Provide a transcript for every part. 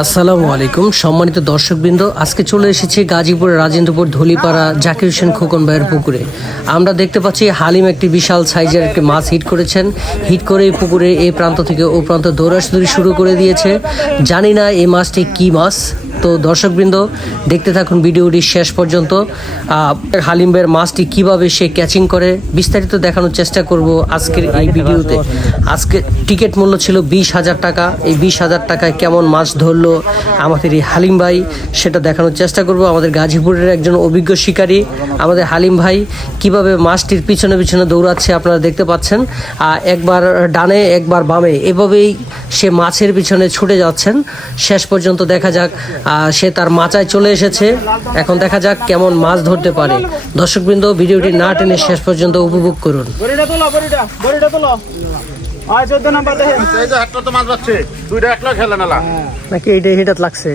আসসালামু আলাইকুম সম্মানিত দর্শকবৃন্দ আজকে চলে এসেছি গাজীপুরের রাজেন্দ্রপুর ধলিপাড়া জাকির হোসেন খোকন ভাইয়ের পুকুরে। আমরা দেখতে পাচ্ছি হালিম একটি বিশাল সাইজের একটি মাছ হিট করেছেন। হিট করে এই পুকুরে এই প্রান্ত থেকে ও প্রান্ত দৌড়াদৌড়ি শুরু করে দিয়েছে। জানি না এই মাছটি কি মাছ তো দর্শকবৃন্দ দেখতে থাকুন ভিডিওটি শেষ পর্যন্ত। আহ, হালিম ভাইয়ের মাছটি কীভাবে সে ক্যাচিং করে বিস্তারিত দেখানোর চেষ্টা করব আজকের এই ভিডিওতে। আজকে টিকিট মূল্য ছিল বিশ হাজার টাকা। এই বিশ হাজার টাকায় কেমন মাছ ধরলো আমাদের এই হালিম ভাই সেটা দেখানোর চেষ্টা করব। আমাদের গাজীপুরের একজন অভিজ্ঞ শিকারী আমাদের হালিম ভাই কীভাবে মাছটির পিছনে পিছনে দৌড়াচ্ছে আপনারা দেখতে পাচ্ছেন। একবার ডানে একবার বামে এভাবেই সে মাছের পিছনে ছুটে যাচ্ছেন। শেষ পর্যন্ত দেখা যাক সে তার মাচায় চলে এসেছে। এখন দেখা যাক কেমন মাছ ধরতে পারে। দর্শকবৃন্দ ভিডিওটি না টেনে শেষ পর্যন্ত উপভোগ করুন। বড়িটা তোলো বড়িটা বড়িটা তোলো। আয় চোদ্দ দেখেন এই যে হাতটা তো মাছ পাচ্ছে দুইটা একলা খেলে নালা। নাকি এইটা হিটাত লাগছে?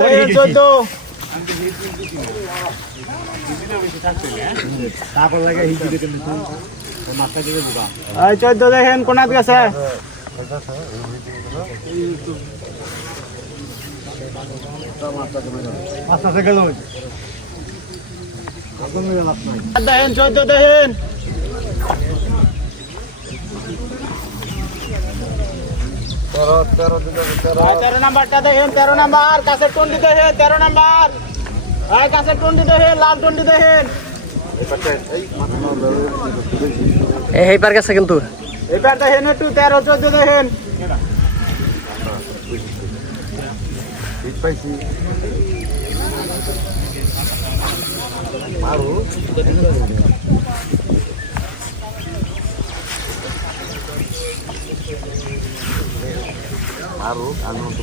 দেখেন আয় চোদ্দ। দেখেন কোনাত গেছে। দেখেন চোদ্দ দেখেন তেরো নাম্বারটা দেখেন তেরো নাম্বার কাছের টন্ডি দেখেন তেরো নাম্বার আয় কাছের টন্ডি দেখেন লাল টন্ডি দেখেন এই হেপার গেছে কিন্তু। এবার দেখেন একটু তেরো চোদ্দ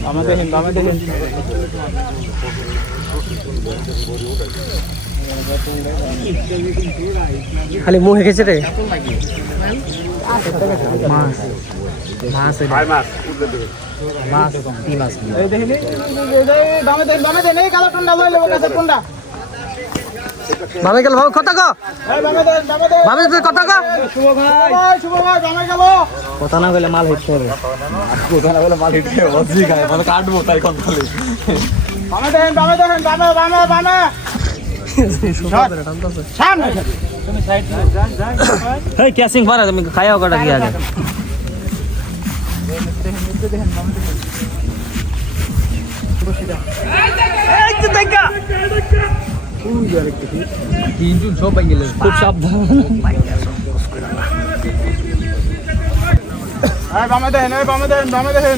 বামে দেখেন বামে দেখেন খালি মুহে গেছে রে। বামে বামে বামে গেল ভাও কত গো এই বামে দেখেন বামে দেখেন বামে যে কত গো? শুভ ভাই শুভ ভাই বামে গেল কথা না বলে মাল হিট হবে বামে দেখেন বামে দেখেন বামে বামে বামে। সামনে এই ক্যাসিং পারা তুমি খাইও কটা কি আগে খুব সাবধান এই বামে দেখেন এই বামে দেখেন বামে দেখেন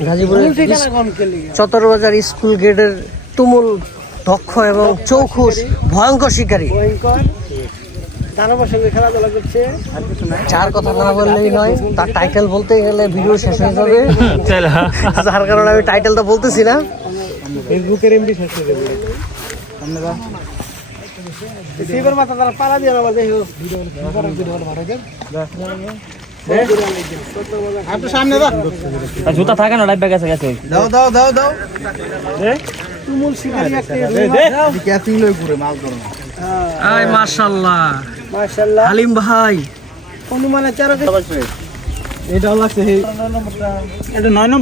গাজীপুরের চতর বাজার স্কুল গেটের তুমুল দক্ষ এবং চৌখুশ ভয়ঙ্কর শিকারী যার কথা না বললেই নয় তার টাইটেল বলতে গেলে ভিডিও শেষ হয়ে যাবে যার কারণে আমি টাইটেলটা বলতেছি না ফেসবুকের এমবি শেষ করে দেবে আপনারা মাথা তারা পালা দিয়ে আবার দেখো আপনি সামনে দা জুতা থাকে না লাইভ গেছে গেছে। দাও দাও দাও দাও। তুমুল শিকারি একটা ক্যাচিং লই করে মাছ ধরো আয় মাশাআল্লাহ। মাশাআল্লাহ। হালিম ভাই। অনুমানে চার এটা লাগছে এটা নয় নম্বর